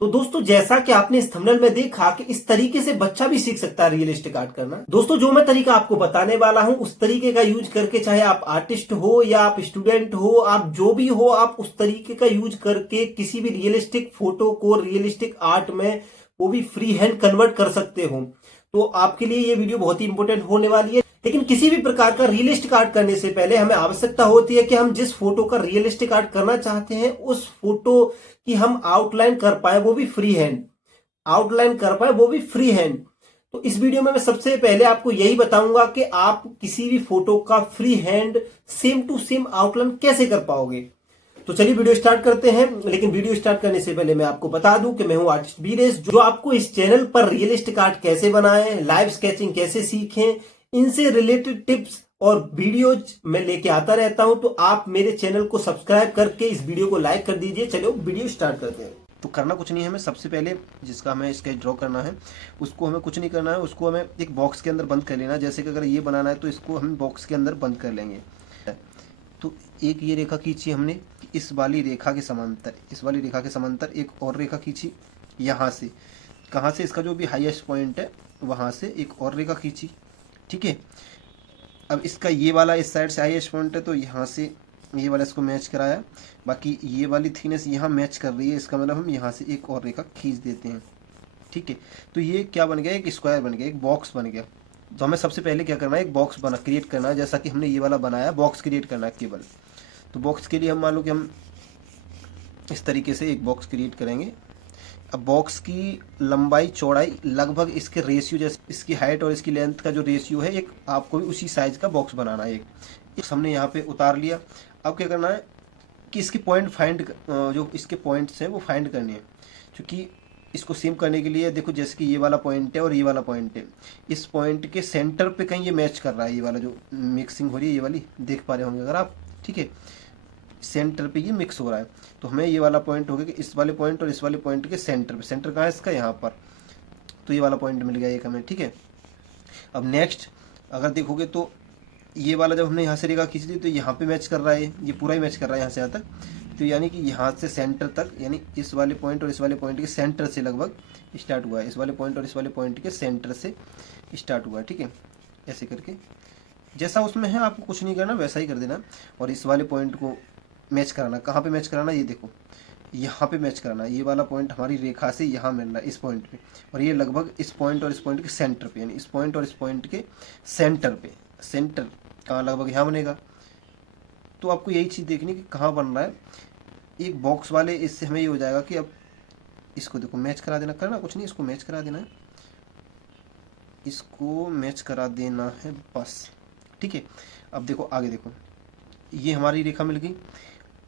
तो दोस्तों जैसा कि आपने इस थंबनेल में देखा कि इस तरीके से बच्चा भी सीख सकता है रियलिस्टिक आर्ट करना। दोस्तों जो मैं तरीका आपको बताने वाला हूं उस तरीके का यूज करके, चाहे आप आर्टिस्ट हो या आप स्टूडेंट हो, आप जो भी हो, आप उस तरीके का यूज करके किसी भी रियलिस्टिक फोटो को रियलिस्टिक आर्ट में वो भी फ्री हैंड कन्वर्ट कर सकते हो। तो आपके लिए ये वीडियो बहुत ही इंपॉर्टेंट होने वाली है। लेकिन किसी भी प्रकार का रियलिस्टिक आर्ट करने से पहले हमें आवश्यकता होती है कि हम जिस फोटो का रियलिस्टिक आर्ट करना चाहते हैं उस फोटो की हम आउटलाइन कर पाए, वो भी फ्री हैंड आउटलाइन कर पाए, वो भी फ्री हैंड। तो इस वीडियो में मैं सबसे पहले आपको यही बताऊंगा कि आप किसी भी फोटो का free hand same to same outline कैसे कर पाओगे। तो चलिए वीडियो स्टार्ट करते हैं। लेकिन वीडियो स्टार्ट करने से पहले मैं आपको बता दूं कि मैं हूं आर्टिस्ट वीरेश, जो आपको इस चैनल पर रियलिस्टिक आर्ट कैसे बनाएं, लाइव स्केचिंग कैसे सीखें, इनसे रिलेटेड टिप्स और वीडियोज मैं लेके आता रहता हूं। तो आप मेरे चैनल को सब्सक्राइब करके इस वीडियो को लाइक कर दीजिए। चलो वीडियो स्टार्ट करते हैं। तो करना कुछ नहीं है, हमें सबसे पहले जिसका हमें स्केच ड्रॉ करना है उसको हमें कुछ नहीं करना है, उसको हमें एक बॉक्स के अंदर बंद कर लेना है। जैसे कि अगर ये बनाना है तो इसको हम बॉक्स के अंदर बंद कर लेंगे। तो एक ये रेखा खींची हमने, इस वाली रेखा के समांतर, इस वाली रेखा के समांतर एक और रेखा खींची। यहाँ से कहाँ से, इसका जो भी हाईएस्ट पॉइंट है वहाँ से एक और रेखा खींची। ठीक है, अब इसका ये वाला इस साइड से हाईएस्ट पॉइंट है तो यहाँ से ये वाला इसको मैच कराया। बाकी ये वाली थिकनेस यहाँ मैच कर रही है, इसका मतलब हम यहाँ से एक और रेखा खींच देते हैं। ठीक है, तो ये क्या बन गया, एक स्क्वायर बन गया, एक बॉक्स बन गया। तो हमें सबसे पहले क्या करना है, एक बॉक्स बना क्रिएट करना है। जैसा कि हमने ये वाला बनाया, बॉक्स क्रिएट करना है केवल। तो बॉक्स के लिए हम मान लो कि हम इस तरीके से एक बॉक्स क्रिएट करेंगे। अब बॉक्स की लंबाई चौड़ाई लगभग इसके रेशियो, जैसे इसकी हाइट और इसकी लेंथ का जो रेशियो है, एक आपको भी उसी साइज का बॉक्स बनाना है। एक हमने यहाँ पे उतार लिया। अब क्या करना है कि इसके पॉइंट फाइंड, जो इसके पॉइंट्स हैं वो फाइंड करने हैं। क्योंकि इसको सेम करने के लिए देखो, जैसे कि ये वाला पॉइंट है और ये वाला पॉइंट है, इस पॉइंट के सेंटर पे कहीं ये मैच कर रहा है। ये वाला जो मिक्सिंग हो रही है, ये वाली देख पा रहे होंगे अगर आप। ठीक है, सेंटर पे ये मिक्स हो रहा है। तो हमें ये वाला पॉइंट हो गया कि इस वाले पॉइंट और इस वाले पॉइंट के सेंटर पे, सेंटर कहाँ है इसका, यहाँ पर। तो ये वाला पॉइंट मिल गया एक हमें। ठीक है, अब नेक्स्ट अगर देखोगे तो ये वाला जब हमने यहाँ से रेखा खींच दी तो यहाँ पे मैच कर रहा है, ये पूरा ही मैच कर रहा है यहाँ से यहाँ तक। तो यानी कि यहाँ से सेंटर तक, यानी इस वाले पॉइंट और इस वाले पॉइंट के सेंटर से लगभग स्टार्ट हुआ है, इस वाले पॉइंट और इस वाले पॉइंट के सेंटर से स्टार्ट हुआ है। ठीक है, ऐसे करके जैसा उसमें है आपको कुछ नहीं करना, वैसा ही कर देना। और इस वाले पॉइंट को मैच कराना, कहाँ पे मैच कराना, ये देखो यहाँ पे मैच कराना। ये वाला पॉइंट हमारी रेखा से यहाँ मिल रहा है, इस पॉइंट पे, और ये लगभग इस पॉइंट और इस पॉइंट के सेंटर पे, यानी इस पॉइंट और इस पॉइंट के सेंटर पे। सेंटर कहाँ, लगभग यहाँ बनेगा। तो आपको यही चीज़ देखनी कि कहाँ बन रहा है। एक बॉक्स वाले इससे हमें ये हो जाएगा कि अब इसको देखो मैच करा देना, करना कुछ नहीं, इसको मैच करा देना है, इसको मैच करा देना है बस। ठीक है, अब देखो आगे, देखो ये हमारी रेखा मिल गई।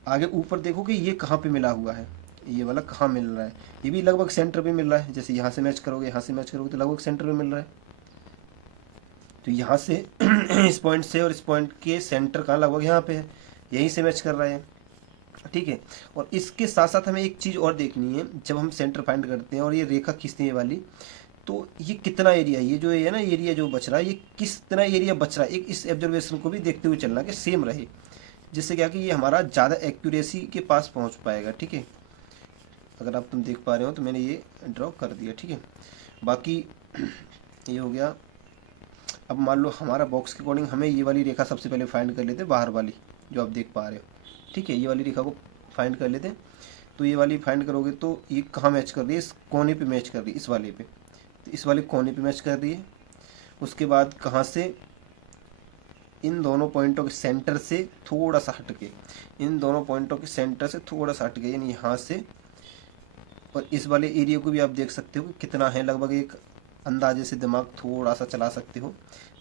आगे ऊपर देखो कि ये कहाँ पे मिला हुआ है, ये वाला कहाँ मिल रहा है, ये भी लगभग सेंटर पे मिल रहा है। जैसे यहाँ से मैच करोगे, यहाँ से मैच करोगे तो लगभग सेंटर पे मिल रहा है। तो यहाँ से इस पॉइंट से और इस पॉइंट के सेंटर कहाँ, लगभग यहाँ पे है, यहीं से मैच कर रहा है। ठीक है, और इसके साथ साथ हमें एक चीज़ और देखनी है। जब हम सेंटर फाइंड करते हैं और ये रेखा खींचते हैं ये वाली, तो ये कितना एरिया, ये जो है ना एरिया जो बच रहा है, ये कितना एरिया बच रहा है, एक इस ऑब्जर्वेशन को भी देखते हुए चलना कि सेम रहे, जिससे क्या कि ये हमारा ज़्यादा एक्यूरेसी के पास पहुंच पाएगा। ठीक है, अगर आप तुम देख पा रहे हो तो मैंने ये ड्रॉ कर दिया। ठीक है, बाकी ये हो गया। अब मान लो हमारा बॉक्स के अकॉर्डिंग हमें ये वाली रेखा सबसे पहले फाइंड कर लेते हैं, बाहर वाली जो आप देख पा रहे हो। ठीक है, ये वाली रेखा को फाइंड कर लेते हैं। तो ये वाली फाइंड करोगे तो ये कहाँ मैच कर रही है, इस कोने पे मैच कर रही है, इस वाले पे। तो इस वाले कोने पे मैच कर रही है। उसके बाद कहाँ से, इन दोनों पॉइंटों के सेंटर से थोड़ा सा हटके, इन दोनों पॉइंटों के सेंटर से थोड़ा सा हटके, यानी यहाँ से। और इस वाले एरिया को भी आप देख सकते हो कि कितना है, लगभग एक अंदाजे से दिमाग थोड़ा सा चला सकते हो।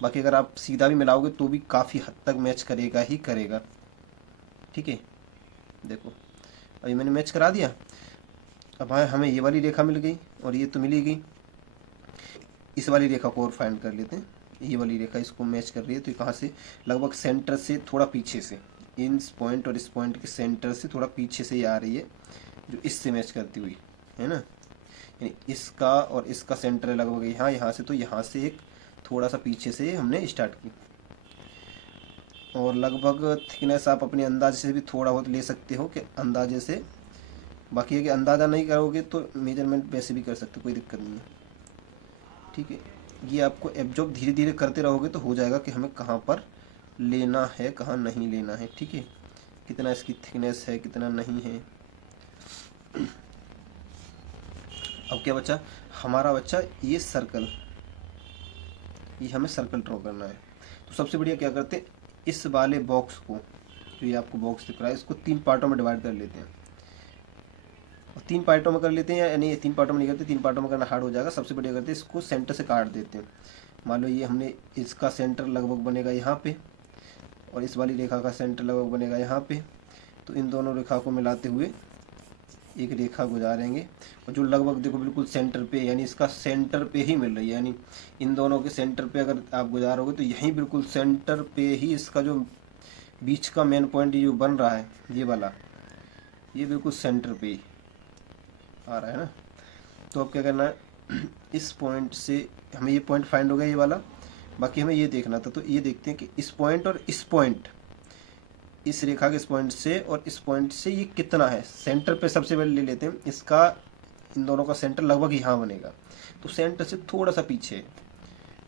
बाकी अगर आप सीधा भी मिलाओगे तो भी काफ़ी हद तक मैच करेगा ही करेगा। ठीक है, देखो अभी मैंने मैच करा दिया। अब हाँ, हमें ये वाली रेखा मिल गई और ये तो मिली गई। इस वाली रेखा को और फाइंड कर लेते हैं। ये वाली रेखा इसको मैच कर रही है, तो कहाँ से, लगभग सेंटर से थोड़ा पीछे से, इन पॉइंट और इस पॉइंट के सेंटर से थोड़ा पीछे से ये आ रही है, जो इससे मैच करती हुई है ना। यानी इसका और इसका सेंटर है लगभग यहाँ, यहाँ से, तो यहाँ से एक थोड़ा सा पीछे से हमने स्टार्ट की। और लगभग थिकनेस आप अपने अंदाजे से भी थोड़ा बहुत ले सकते हो कि अंदाजे से बाकी है कि अंदाज़ा नहीं करोगे तो मेजरमेंट वैसे भी कर सकते, कोई दिक्कत नहीं है, ठीक है। ये आपको एब्जॉर्ब धीरे धीरे करते रहोगे तो हो जाएगा कि हमें कहाँ पर लेना है कहाँ नहीं लेना है, ठीक है। कितना इसकी थिकनेस है कितना नहीं है। अब क्या बचा हमारा, बच्चा ये सर्कल, ये हमें सर्कल ड्रॉ करना है। तो सबसे बढ़िया क्या करते हैं, इस वाले बॉक्स को, जो ये आपको बॉक्स दिख रहा है, इसको 3 पार्टों में डिवाइड कर लेते हैं। और 3 पार्टों में कर लेते हैं, यानी ये 3 पार्टों में नहीं करते, 3 पार्टों में करना हार्ड हो जाएगा। सबसे बढ़िया करते हैं इसको सेंटर से काट देते हैं। मान लो ये हमने, इसका सेंटर लगभग बनेगा यहाँ पे, और इस वाली रेखा का सेंटर लगभग बनेगा यहाँ पे। तो इन दोनों रेखा को मिलाते हुए एक रेखा गुजारेंगे, और जो लगभग देखो बिल्कुल सेंटर पे, यानी इसका सेंटर पे ही मिल रही है, यानी इन दोनों के सेंटर पे अगर आप गुजारोगे तो यहीं बिल्कुल सेंटर पे ही इसका जो बीच का मेन पॉइंट जो बन रहा है ये वाला, ये बिल्कुल सेंटर पे ही आ रहा है ना। तो अब क्या करना है, इस पॉइंट से हमें ये पॉइंट फाइंड हो गया ये वाला, बाकी हमें ये देखना था। तो ये देखते हैं कि इस पॉइंट और इस पॉइंट, इस रेखा के इस पॉइंट से और इस पॉइंट से ये कितना है। सेंटर पे सबसे पहले ले लेते हैं, इसका इन दोनों का सेंटर लगभग यहाँ बनेगा। तो सेंटर से थोड़ा सा पीछे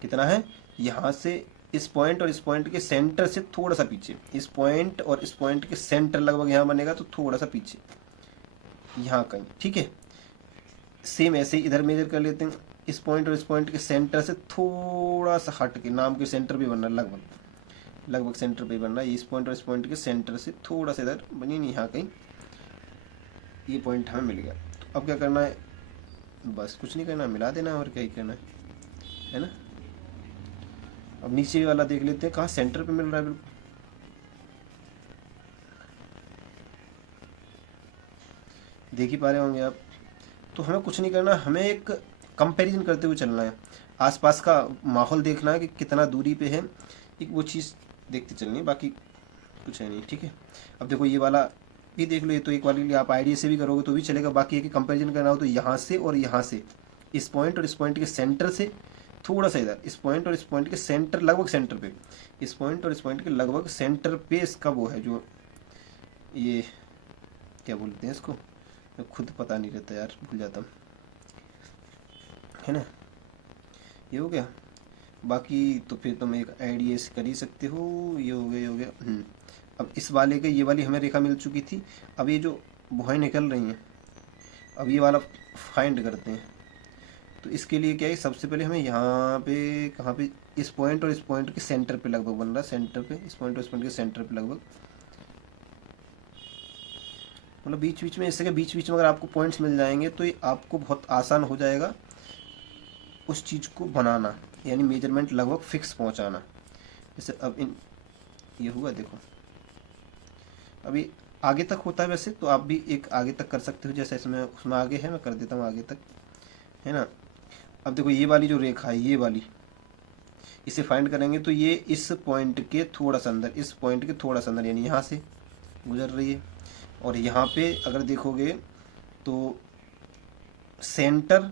कितना है, यहाँ से इस पॉइंट और इस पॉइंट के सेंटर से थोड़ा सा पीछे, इस पॉइंट और इस पॉइंट के सेंटर लगभग यहाँ बनेगा, तो थोड़ा सा पीछे यहाँ कहीं, ठीक है। सेम ऐसे ही इधर मेजर कर लेते हैं, इस पॉइंट और इस पॉइंट के सेंटर से थोड़ा सा हट के, नाम के सेंटर भी बनना लगभग सेंटर पे बनना है। इस पॉइंट और इस पॉइंट के सेंटर से थोड़ा सा इधर बनी नहीं, यहाँ कहीं ये पॉइंट हमें मिल गया। तो अब क्या करना है, बस कुछ नहीं करना, मिला देना और क्या ही करना है ना। अब नीचे वाला देख लेते हैं कहाँ सेंटर पे मिल रहा है, बिल्कुल देख ही पा रहे होंगे आप। तो हमें कुछ नहीं करना, हमें एक कंपैरिजन करते हुए चलना है, आसपास का माहौल देखना है कि कितना दूरी पे है, एक वो चीज़ देखते चलनी है, बाकी कुछ है नहीं, ठीक है। अब देखो ये वाला भी देख लो, ये तो एक वाले लिए आप आइडिया से भी करोगे तो भी चलेगा। बाकी है कि कंपैरिजन करना हो तो यहाँ से और यहाँ से, इस पॉइंट और इस पॉइंट के सेंटर से थोड़ा सा इधर, इस पॉइंट और इस पॉइंट के सेंटर लगभग सेंटर पे, इस पॉइंट और इस पॉइंट के लगभग सेंटर पे इसका वो है, जो ये क्या बोलते हैं इसको, खुद पता नहीं रहता यार, भूल जाता हूँ, है ना। ये हो गया, बाकी तो फिर तुम एक आइडिया से कर ही सकते हो। ये हो गया, ये हो गया। अब इस वाले के, ये वाली हमें रेखा मिल चुकी थी, अब ये जो भुआएं निकल रही हैं, अब ये वाला फाइंड करते हैं। तो इसके लिए क्या है, सबसे पहले हमें यहाँ पे, कहाँ पे, इस पॉइंट और इस पॉइंट के सेंटर पे लगभग बन रहा है, सेंटर पे, इस पॉइंट और इस पॉइंट के सेंटर पे लगभग, मतलब बीच बीच में, इससे के बीच बीच में अगर आपको पॉइंट्स मिल जाएंगे तो ये आपको बहुत आसान हो जाएगा उस चीज़ को बनाना, यानी मेजरमेंट लगभग फिक्स पहुंचाना। जैसे अब इन, ये हुआ देखो, अभी आगे तक होता है वैसे, तो आप भी एक आगे तक कर सकते हो, जैसे इसमें उसमें आगे है, मैं कर देता हूँ आगे तक, है ना। अब देखो ये वाली जो रेखा है, ये वाली, इसे फाइंड करेंगे तो ये इस पॉइंट के थोड़ा सा अंदर, इस पॉइंट के थोड़ा सा अंदर, यानी यहाँ से गुजर रही है। और यहाँ पे अगर देखोगे तो सेंटर,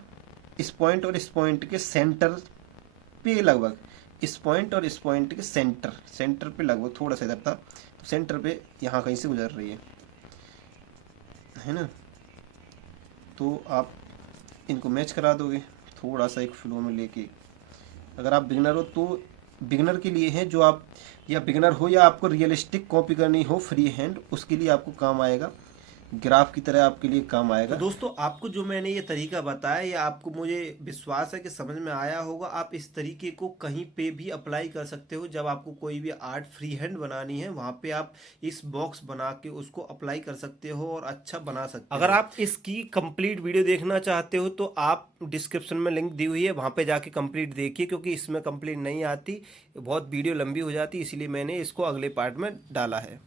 इस पॉइंट और इस पॉइंट के सेंटर पे लगभग, इस पॉइंट और इस पॉइंट के सेंटर पे लगभग थोड़ा सा इधर था, तो सेंटर पे यहाँ कहीं से गुजर रही है ना। तो आप इनको मैच करा दोगे थोड़ा सा एक फ्लो में लेके। अगर आप बिगनर हो तो बिगनर के लिए है, जो आप या बिगनर हो या आपको रियलिस्टिक कॉपी करनी हो फ्री हैंड, उसके लिए आपको काम आएगा, ग्राफ की तरह आपके लिए काम आएगा। तो दोस्तों आपको जो मैंने ये तरीका बताया, ये आपको, मुझे विश्वास है कि समझ में आया होगा। आप इस तरीके को कहीं पे भी अप्लाई कर सकते हो, जब आपको कोई भी आर्ट फ्री हैंड बनानी है, वहां पे आप इस बॉक्स बना के उसको अप्लाई कर सकते हो और अच्छा बना सकते हो। अगर आप इसकी कंप्लीट वीडियो देखना चाहते हो तो आप डिस्क्रिप्शन में लिंक दी हुई है, वहां पे जाके कंप्लीट देखिए, क्योंकि इसमें कंप्लीट नहीं आती, बहुत वीडियो लंबी हो जाती, इसीलिए मैंने इसको अगले पार्ट में डाला है।